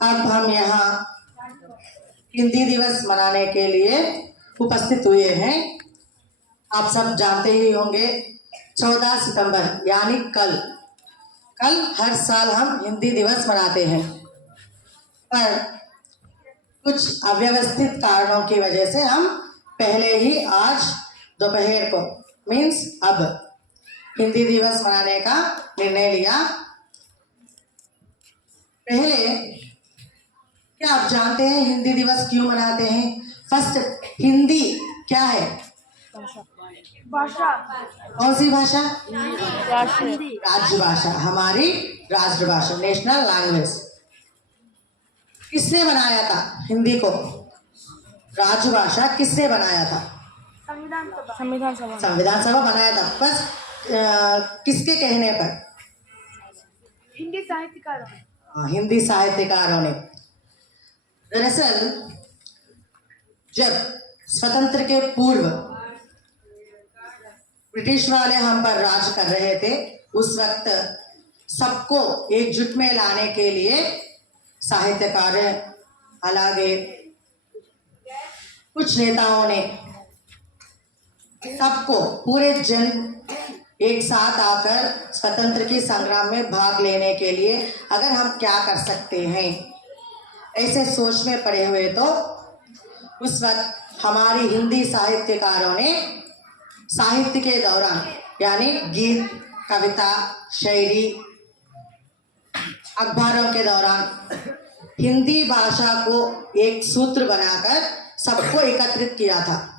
अब हम यहाँ हिंदी दिवस मनाने के लिए उपस्थित हुए हैं। आप सब जानते ही होंगे 14 सितंबर यानी कल हर साल हम हिंदी दिवस मनाते हैं, पर कुछ अव्यवस्थित कारणों की वजह से हम पहले ही आज दोपहर को मीन्स अब हिंदी दिवस मनाने का निर्णय लिया। पहले क्या आप जानते हैं हिंदी दिवस क्यों मनाते हैं? फर्स्ट, हिंदी क्या है? भाषा। कौन सी भाषा? हिंदी। राजभाषा, हमारी राष्ट्रभाषा, नेशनल लैंग्वेज। किसने बनाया था हिंदी को? राजभाषा किसने बनाया था? संविधान सभा बनाया था। बस किसके कहने पर? हिंदी साहित्यकारों। हिंदी साहित्यकारों ने। दरअसल जब स्वतंत्र के पूर्व ब्रिटिश वाले हम पर राज कर रहे थे, उस वक्त सबको एकजुट में लाने के लिए साहित्यकार అలాగే कुछ नेताओं ने सबको, पूरे जन एक साथ आकर स्वतंत्र की संग्राम में भाग लेने के लिए अगर हम क्या कर सकते हैं, ऐसे सोच में पड़े हुए तो उस वक्त हमारी हिंदी साहित्यकारों ने साहित्य के दौरान यानी गीत, कविता, शायरी, अखबारों के दौरान हिंदी भाषा को एक सूत्र बनाकर सबको एकत्रित किया था।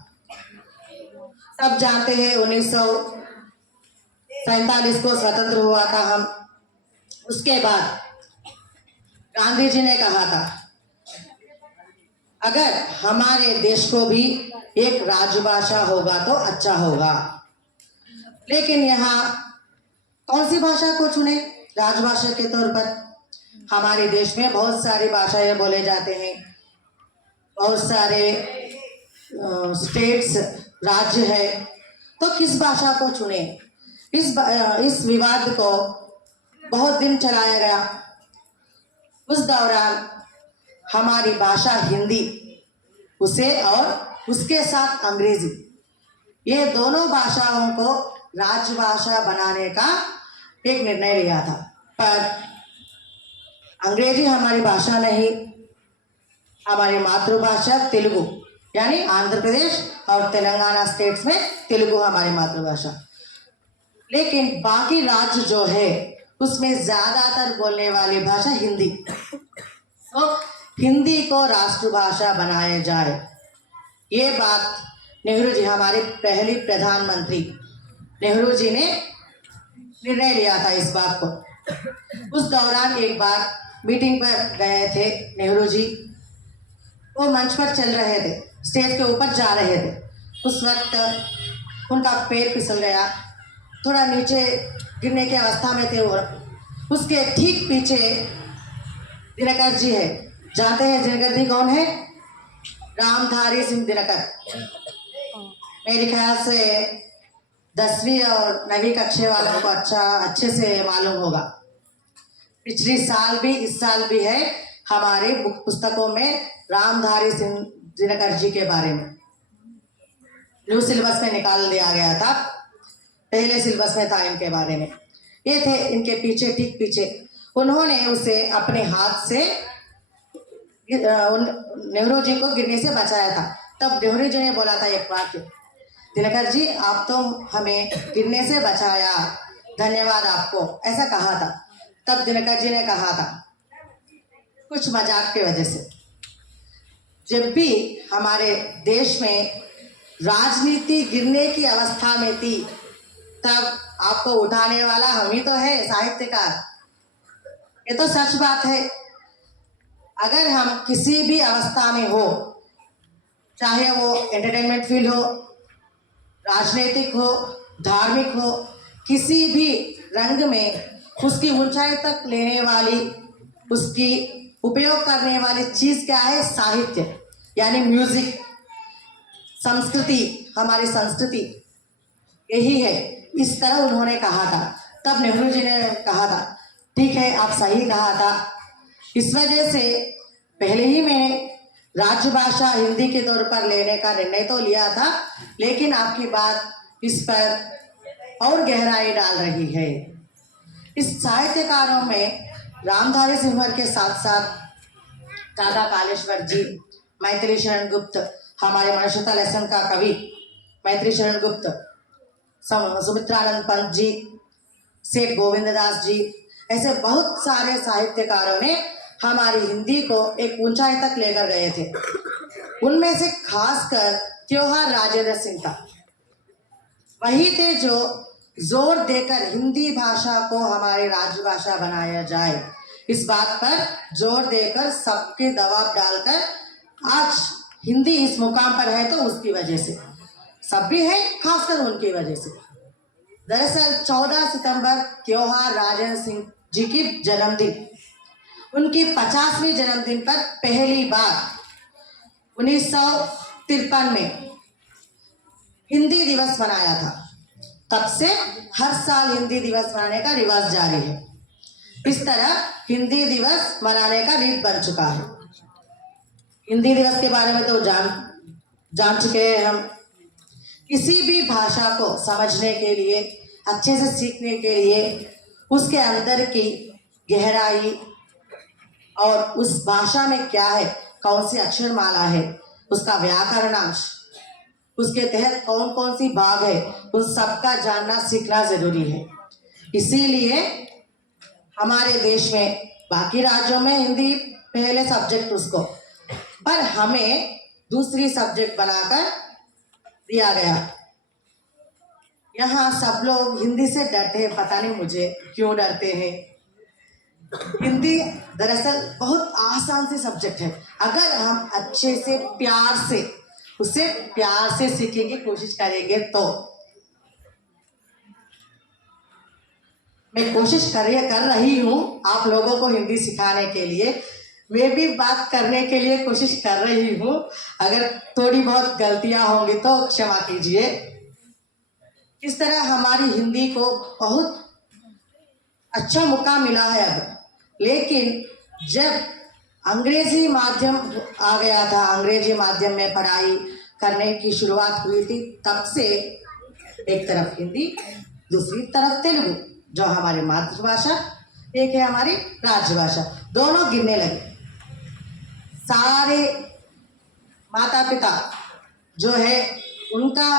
सब जानते हैं 1947 को स्वतंत्र हुआ था हम। उसके बाद गांधी जी ने कहा था अगर हमारे देश को भी एक राजभाषा होगा तो अच्छा होगा। लेकिन यहाँ कौन सी भाषा को चुने राजभाषा के तौर पर? हमारे देश में बहुत सारी भाषाएं बोले जाते हैं, बहुत सारे स्टेट्स, राज्य है, तो किस भाषा को चुने? इस विवाद को बहुत दिन चलाया गया। उस दौरान हमारी भाषा हिंदी, उसे और उसके साथ अंग्रेजी, ये दोनों भाषाओं को राजभाषा बनाने का एक निर्णय लिया था। पर अंग्रेजी हमारी भाषा नहीं, हमारी मातृभाषा तेलुगु, यानी आंध्र प्रदेश और तेलंगाना स्टेट्स में तेलुगु हमारी मातृभाषा। लेकिन बाकी राज्य जो है उसमें ज्यादातर बोलने वाली भाषा हिंदी। तो हिंदी को राष्ट्रभाषा बनाया जाए, ये बात नेहरू जी, हमारे पहले प्रधानमंत्री नेहरू जी ने निर्णय लिया था इस बात को। उस दौरान एक बार मीटिंग पर गए थे नेहरू जी, वो मंच पर चल रहे थे, स्टेज के ऊपर जा रहे थे। उस वक्त उनका पैर फिसल गया, थोड़ा नीचे गिरने की अवस्था में थे वो। उसके ठीक पीछे दिनकर जी है। जानते हैं दिनकर जी कौन है? रामधारी सिंह दिनकर। मेरे ख्याल से 10वीं और 9वीं कक्षा वालों को अच्छे से मालूम होगा। पिछले साल भी, इस साल भी है हमारे पुस्तकों में रामधारी सिंह दिनकर जी के बारे में। न्यू सिलेबस में निकाल दिया गया था, पहले सिलेबस में था इनके बारे में। ये थे इनके पीछे, ठीक पीछे। उन्होंने उसे अपने हाथ से नेहरू जी को गिरने से बचाया था। तब नेहरू जी ने बोला था एक वाक्य, दिनकर जी आप तो हमें गिरने से बचाया, धन्यवाद आपको, ऐसा कहा था। तब दिनकर जी ने कहा था कुछ मजाक की वजह से, जब भी हमारे देश में राजनीति गिरने की अवस्था में थी तब आपको उठाने वाला हम ही तो है, साहित्यकार। ये तो सच बात है। अगर हम किसी भी अवस्था में हो, चाहे वो एंटरटेनमेंट फील्ड हो, राजनीतिक हो, धार्मिक हो, किसी भी रंग में उसकी ऊंचाई तक लेने वाली, उसकी उपयोग करने वाली चीज क्या है? साहित्य, यानी म्यूजिक, संस्कृति, हमारी संस्कृति यही है। इस तरह उन्होंने कहा था। तब नेहरू जी ने कहा था ठीक है, आप सही कहा था। इस वजह से पहले ही मैंने राजभाषा हिंदी के तौर पर लेने का निर्णय तो लिया था, लेकिन आपकी बात इस पर और गहराई डाल रही है। इस साहित्यकारों में रामधारी सिंहर के साथ साथ दादा कालेश्वर जी, मैथिली शरण गुप्त, हमारे मनुष्यता लेसन का कवि मैथिली शरण गुप्त, सुमित्रानंद पंत जी, सेठ गोविंददास जी, ऐसे बहुत सारे साहित्यकारों ने हमारी हिंदी को एक ऊंचाई तक लेकर गए थे। उनमें से खासकर त्योहार राजेंद्र सिंह था। वही थे जो जोर देकर हिंदी भाषा को हमारी राजभाषा बनाया जाए, इस बात पर जोर देकर सबके दबाव डालकर आज हिंदी इस मुकाम पर है, तो उसकी वजह से सब भी है, खासकर उनकी वजह से। दरअसल 14 सितंबर त्योहार राजेंद्र सिंह जी की जन्मदिन, उनकी 50वीं जन्मदिन पर पहली बार 1953 में हिंदी दिवस मनाया था। तब से हर साल हिंदी दिवस मनाने का रिवाज जारी है। इस तरह हिंदी दिवस मनाने का रीत बन चुका है। हिंदी दिवस के बारे में तो जान चुके हैं हम। किसी भी भाषा को समझने के लिए, अच्छे से सीखने के लिए उसके अंदर की गहराई और उस भाषा में क्या है, कौन सी अक्षरमाला है, उसका व्याकरणांश, उसके तहत कौन कौन सी भाग है, उन सबका जानना सीखना जरूरी है। इसीलिए हमारे देश में, बाकी राज्यों में हिंदी पहले सब्जेक्ट उसको, पर हमें दूसरी सब्जेक्ट बनाकर दिया गया। यहाँ सब लोग हिंदी से डरते हैं, पता नहीं मुझे क्यों डरते हैं। हिंदी दरअसल बहुत आसान सी सब्जेक्ट है। अगर हम अच्छे से प्यार से सीखने की कोशिश करेंगे तो। मैं कोशिश कर रही हूँ आप लोगों को हिंदी सिखाने के लिए। मैं भी बात करने के लिए कोशिश कर रही हूँ। अगर थोड़ी बहुत गलतियाँ होंगी तो क्षमा कीजिए। इस तरह हमारी हिंदी को बहुत अच्छा मौका मिला है अब। लेकिन जब अंग्रेजी माध्यम आ गया था, अंग्रेजी माध्यम में पढ़ाई करने की शुरुआत हुई थी, तब से एक तरफ हिंदी, दूसरी तरफ तेलुगु, जो हमारी मातृभाषा, एक है हमारी राजभाषा, दोनों गिरने लगे। सारे माता पिता जो है उनका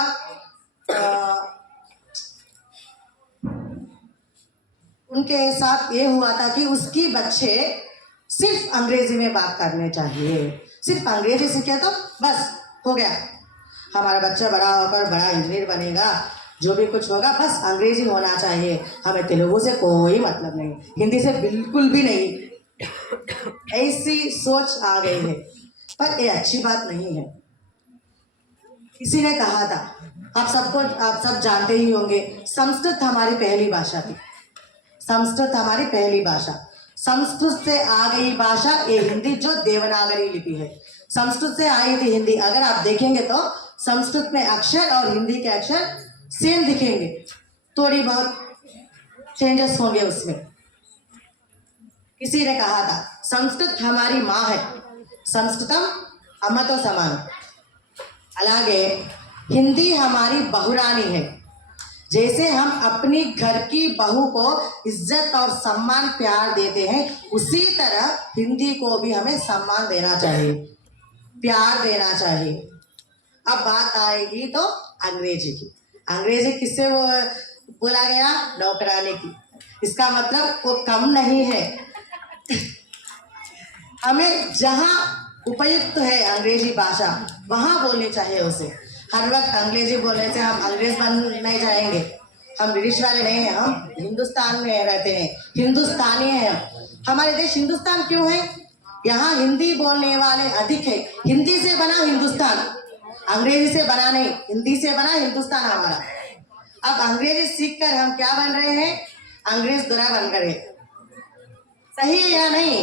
उनके साथ ये हुआ था कि उसकी बच्चे सिर्फ अंग्रेजी में बात करने चाहिए। सिर्फ अंग्रेजी सीखे तो बस हो गया, हमारा बच्चा बड़ा होकर बड़ा इंजीनियर बनेगा, जो भी कुछ होगा बस अंग्रेजी होना चाहिए, हमें तेलुगु से कोई मतलब नहीं, हिंदी से बिल्कुल भी नहीं। ऐसी सोच आ गई है, पर ये अच्छी बात नहीं है। किसी ने कहा था, आप सब जानते ही होंगे, संस्कृत हमारी पहली भाषा थी। संस्कृत हमारी पहली भाषा, संस्कृत से आ गई भाषा ये हिंदी, जो देवनागरी लिपि है, संस्कृत से आई थी हिंदी। अगर आप देखेंगे तो संस्कृत में अक्षर और हिंदी के अक्षर सेम दिखेंगे, थोड़ी बहुत चेंजेस होंगे उसमें। किसी ने कहा था, संस्कृत हमारी माँ है, संस्कृतम अम्मतो समान। అలాగే हिंदी हमारी बहुरानी है। जैसे हम अपनी घर की बहू को इज्जत और सम्मान प्यार देते हैं, उसी तरह हिंदी को भी हमें सम्मान देना चाहिए, प्यार देना चाहिए। अब बात आएगी तो अंग्रेजी की। अंग्रेजी किससे वो बोला गया? नौकरानी की। इसका मतलब वो कम नहीं है। हमें जहाँ उपयुक्त है अंग्रेजी भाषा वहाँ बोलनी चाहिए उसे। हर वक्त अंग्रेजी बोलने से हम अंग्रेज बन नहीं जाएंगे। हम ब्रिटिश वाले नहीं हैं, हम हिंदुस्तान में रहते हैं, हिंदुस्तानी हैं हम। हमारे देश हिंदुस्तान क्यों है? यहाँ हिंदी बोलने वाले अधिक है। हिंदी से बना हिंदुस्तान, अंग्रेजी से बना नहीं, हिंदी से बना हिंदुस्तान हमारा। अब अंग्रेजी सीख कर हम क्या बन रहे हैं? अंग्रेज दुरा बन गए। सही है या नहीं?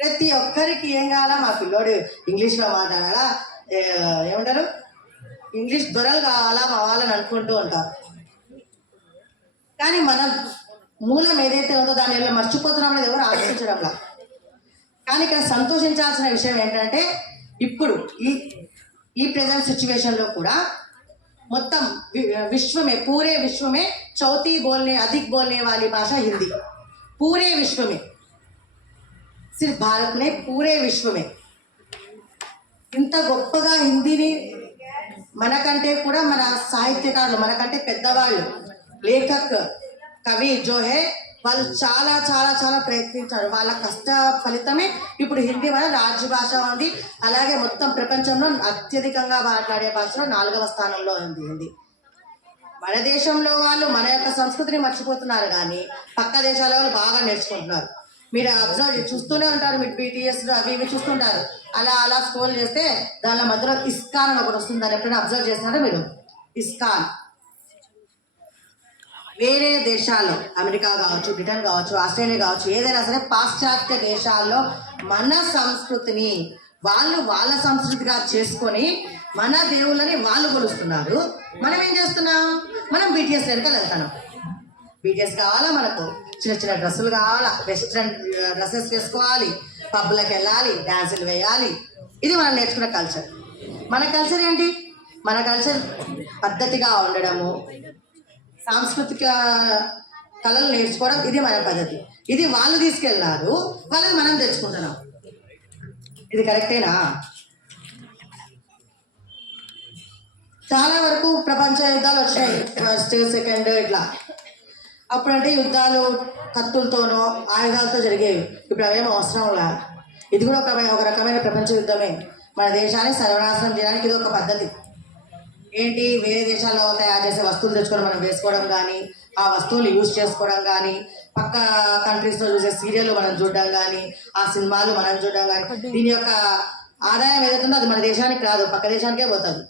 ప్రతి ఒక్కరికి ఏం కావాలా, మా పిల్లోడు ఇంగ్లీష్లో మాట్లాడాలా, ఏమంటారు, ఇంగ్లీష్ దొరలు కావాలా మా వాళ్ళని అనుకుంటూ ఉంటారు. కానీ మనం మూలం ఏదైతే ఉందో దాన్ని ఎలా మర్చిపోతున్నాం అనేది ఎవరు ఆలోచించడంలా. కానీ ఇక్కడ సంతోషించాల్సిన విషయం ఏంటంటే ఇప్పుడు ఈ ప్రెజెంట్ సిచ్యువేషన్లో కూడా మొత్తం विश्व में पूरे विश्व में चौथी बोलने अधिक बोलने वाली भाषा हिंदी, पूरे विश्व में, सिर्फ भारत में पूरे विश्व में ఇంత గొప్పగా హిందీని మనకంటే కూడా మన సాహిత్యకారులు మనకంటే పెద్దవాళ్ళు లేఖక్ కవి జో హే వాళ్ళు చాలా చాలా చాలా ప్రయత్నించారు. వాళ్ళ కష్ట ఫలితమే ఇప్పుడు హిందీ మన రాజ్య భాష ఉంది. అలాగే మొత్తం ప్రపంచంలో అత్యధికంగా మాట్లాడే భాషలో 4వ స్థానంలో ఉంది హిందీ. మన దేశంలో వాళ్ళు మన యొక్క సంస్కృతిని మర్చిపోతున్నారు, కానీ పక్క దేశాల వాళ్ళు బాగా నేర్చుకుంటున్నారు. మీరు అబ్జర్వ్ చూస్తూనే ఉంటారు, మీరు BTS అవి ఇవి చూస్తుంటారు. అలా అలా స్క్రోల్ చేస్తే దాని మధ్యలో ఇస్కాన్ అని ఒకటి వస్తుంది. దాన్ని ఎప్పుడైనా అబ్జర్వ్ చేస్తున్నారా మీరు? ఇస్కాన్ వేరే దేశాల్లో అమెరికా కావచ్చు, బ్రిటన్ కావచ్చు, ఆస్ట్రేలియా కావచ్చు, ఏదైనా సరే పాశ్చాత్య దేశాల్లో మన సంస్కృతిని వాళ్ళు వాళ్ళ సంస్కృతిగా చేసుకొని మన దేవుళ్ళని వాళ్ళు కొలుస్తున్నారు. మనం ఏం చేస్తున్నాం? మనం BTS వెనకాల వెళ్తున్నాం. BTS కావాలా మనకు, చిన్న చిన్న డ్రెస్సులు కావాలా, వెస్ట్రన్ డ్రెస్సెస్ వేసుకోవాలి, పబ్లకు వెళ్ళాలి, డ్యాన్సులు వేయాలి. ఇది మనం నేర్చుకున్న కల్చర్. మన కల్చర్ ఏంటి? మన కల్చర్ పద్ధతిగా ఉండడము, సాంస్కృతిక కళలు నేర్చుకోవడం, ఇది మన పద్ధతి. ఇది వాళ్ళు తీసుకెళ్ళినారు, వాళ్ళని మనం తెచ్చుకుంటున్నాం. ఇది కరెక్టేనా? చాలా వరకు ప్రపంచ యుద్ధాలు వచ్చాయి, ఫస్ట్ సెకండ్ ఇట్లా. అప్పుడంటే యుద్ధాలు కత్తులతోనో ఆయుధాలతో జరిగేవి. ఇప్పుడు అవేమో అవసరంలా. ఇది కూడా ఒక రకమైన ప్రపంచ యుద్ధమే. మన దేశాన్ని సర్వనాశనం చేయడానికి ఇది ఒక పద్ధతి. ఏంటి? వేరే దేశాల్లో తయారు చేసే వస్తువులు తెచ్చుకొని మనం వేసుకోవడం కానీ, ఆ వస్తువులు యూజ్ చేసుకోవడం కానీ, పక్క కంట్రీస్లో చూసే సీరియల్ మనం చూడడం కానీ, ఆ సినిమాలు మనం చూడడం కానీ, దీని యొక్క ఆదాయం ఏదైతుందో అది మన దేశానికి రాదు, పక్క దేశానికే పోతుంది.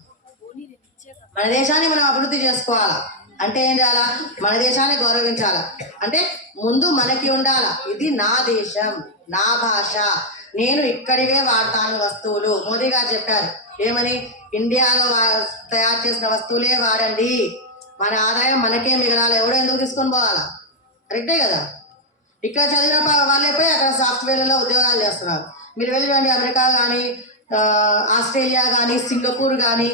మన దేశాన్ని మనం అభివృద్ధి చేసుకోవాలా అంటే ఏం చేయాలా? మన దేశాన్ని గౌరవించాలా అంటే ముందు మనకి ఉండాలా, ఇది నా దేశం, నా భాష, నేను ఇక్కడివే వాడతాను వస్తువులు. మోదీ గారు చెప్పారు ఏమని? ఇండియాలో తయారు చేసిన వస్తువులే వాడండి, మన ఆదాయం మనకే మిగలాలి, ఎవడో ఎందుకు తీసుకొని పోవాలా? కరెక్టే కదా? ఇక్కడ చదివిన వాళ్ళే పోయి అక్కడ సాఫ్ట్వేర్లలో ఉద్యోగాలు చేస్తున్నారు. మీరు వెళ్ళి రండి అమెరికా కానీ, ఆస్ట్రేలియా కానీ, సింగపూర్ కానీ,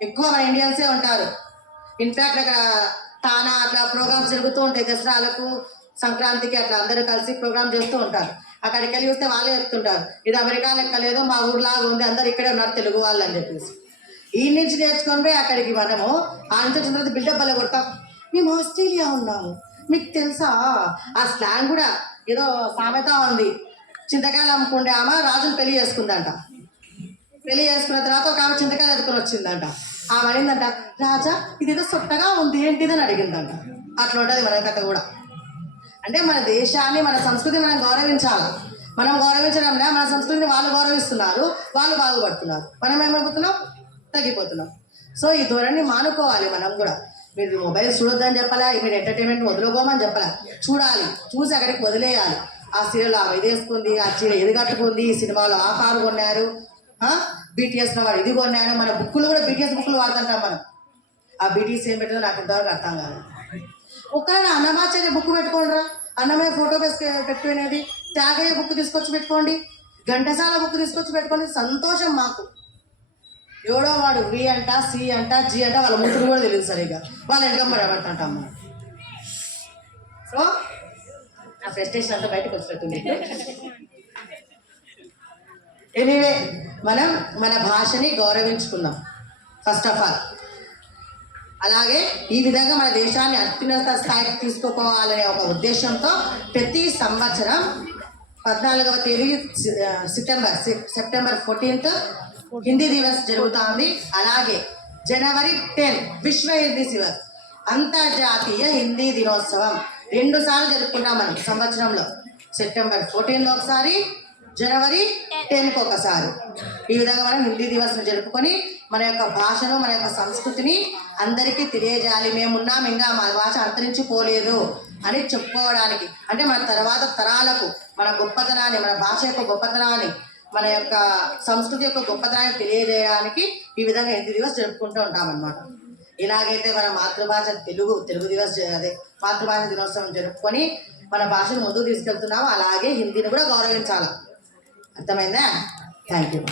ఎక్కువ మన ఇండియన్సే ఉంటారు. ఇన్ఫ్యాక్ట్ అక్కడ తానా అట్లా ప్రోగ్రామ్స్ జరుగుతూ ఉంటాయి, దసరాలకు సంక్రాంతికి అట్లా అందరూ కలిసి ప్రోగ్రామ్ చేస్తూ ఉంటారు. అక్కడికి వెళ్ళి చూస్తే వాళ్ళే చెప్తుంటారు, ఇది అమెరికా లెక్క లేదు, మా ఊర్లాగా ఉంది, అందరు ఇక్కడే ఉన్నారు తెలుగు వాళ్ళు అని చెప్పేసి. ఈ నుంచి నేర్చుకొని పోయి అక్కడికి మనము ఆ నుంచి వచ్చిన తర్వాత బిల్డప్ వల్ల కొడతాం, మేము ఆస్ట్రేలియా ఉన్నాము, మీకు తెలుసా? ఆ స్లాంగ్ కూడా ఏదో సామెత ఉంది, చింతకాయలు అమ్ముకుంటే ఆమె రాజును పెళ్లి చేసుకుందంట. పెళ్లి చేసుకున్న తర్వాత ఒక ఆమె చింతకాయలు ఎత్తుకొని వచ్చిందంట. ఆమె అడిగిందంట, రాజా ఇదేదో సొట్టగా ఉంది ఏంటిదని అడిగిందంట. అట్లా ఉంటుంది మన కథ కూడా. అంటే మన దేశాన్ని, మన సంస్కృతిని మనం గౌరవించాలి. మనం గౌరవించడంలో మన సంస్కృతిని వాళ్ళు గౌరవిస్తున్నారు, వాళ్ళు బాగుపడుతున్నారు, మనం ఏమైపోతున్నాం? తగ్గిపోతున్నాం. సో ఈ ధోరణి మానుకోవాలి మనం కూడా. మీరు మొబైల్ చూడొద్దని చెప్పాలా, మీరు ఎంటర్టైన్మెంట్ వదులుకోమని చెప్పాలా, చూడాలి, చూసి అక్కడికి వదిలేయాలి. ఆ సీరియల్ ఆమె ఇది వేసుకుంది, ఆ చీర ఇది కట్టుకుంది, ఈ సినిమాలో ఆ కారు కొన్నారు, BTSలో వాడు ఇది కొన్నాడు. మన బుక్కులు కూడా BTS బుక్కులు వాడుతుంటాం మనం. ఆ BTS ఏం పెట్టిందో నాకు ఇంతవరకు అర్థం కాదు. ఒక్కరైనా అన్నమాచార్య బుక్ పెట్టుకోండిరా, అన్నమయ్య ఫోటో పెట్టుకునేది, త్యాగయ్య బుక్ తీసుకొచ్చి పెట్టుకోండి, ఘంటసాల బుక్ తీసుకొచ్చి పెట్టుకోండి, సంతోషం మాకు. ఎవడో వాడు V అంట, C అంట, G అంట, వాళ్ళ ముట్టులు కూడా తెలియదు సరిగ్గా, వాళ్ళ వెనక పడబడుతుంటాం మనం. సో ఆ ఫ్రస్ట్రేషన్ అంతా బయటకు వచ్చేస్తుంది. ఎనీవే మనం మన భాషని గౌరవించుకుందాం ఫస్ట్ ఆఫ్ ఆల్. అలాగే ఈ విధంగా మన దేశాన్ని అత్యున్నత స్థాయికి తీసుకుపోవాలనే ఒక ఉద్దేశంతో ప్రతి సంవత్సరం 14వ తేదీ సెప్టెంబర్ 14th హిందీ దివస్ జరుగుతుంది. అలాగే జనవరి 10 విశ్వ హిందీ దివస్, అంతర్జాతీయ హిందీ దినోత్సవం 2 సార్లు జరుపుకుంటాం మనం సంవత్సరంలో. సెప్టెంబర్ 14 ఒకసారి, జనవరి 10 ఒకసారి. ఈ విధంగా మనం హిందీ దివస్ను జరుపుకొని మన యొక్క భాషను, మన యొక్క సంస్కృతిని అందరికీ తెలియజేయాలి. మేమున్నాం, ఇంకా మా భాష అంతరించిపోలేదు అని చెప్పుకోవడానికి, అంటే మన తర్వాత తరాలకు మన గొప్పతనాన్ని, మన భాష యొక్క గొప్పతనాన్ని, మన యొక్క సంస్కృతి యొక్క గొప్పతనాన్ని తెలియజేయడానికి ఈ విధంగా హిందీ దివస్ జరుపుకుంటూ ఉంటామన్నమాట. ఎలాగైతే మన మాతృభాష తెలుగు దివస్ అదే మాతృభాష దినోత్సవం జరుపుకొని మన భాషను ముందుకు తీసుకెళ్తున్నామో అలాగే హిందీని కూడా గౌరవించాలి. అర్థమైందా? Thank you.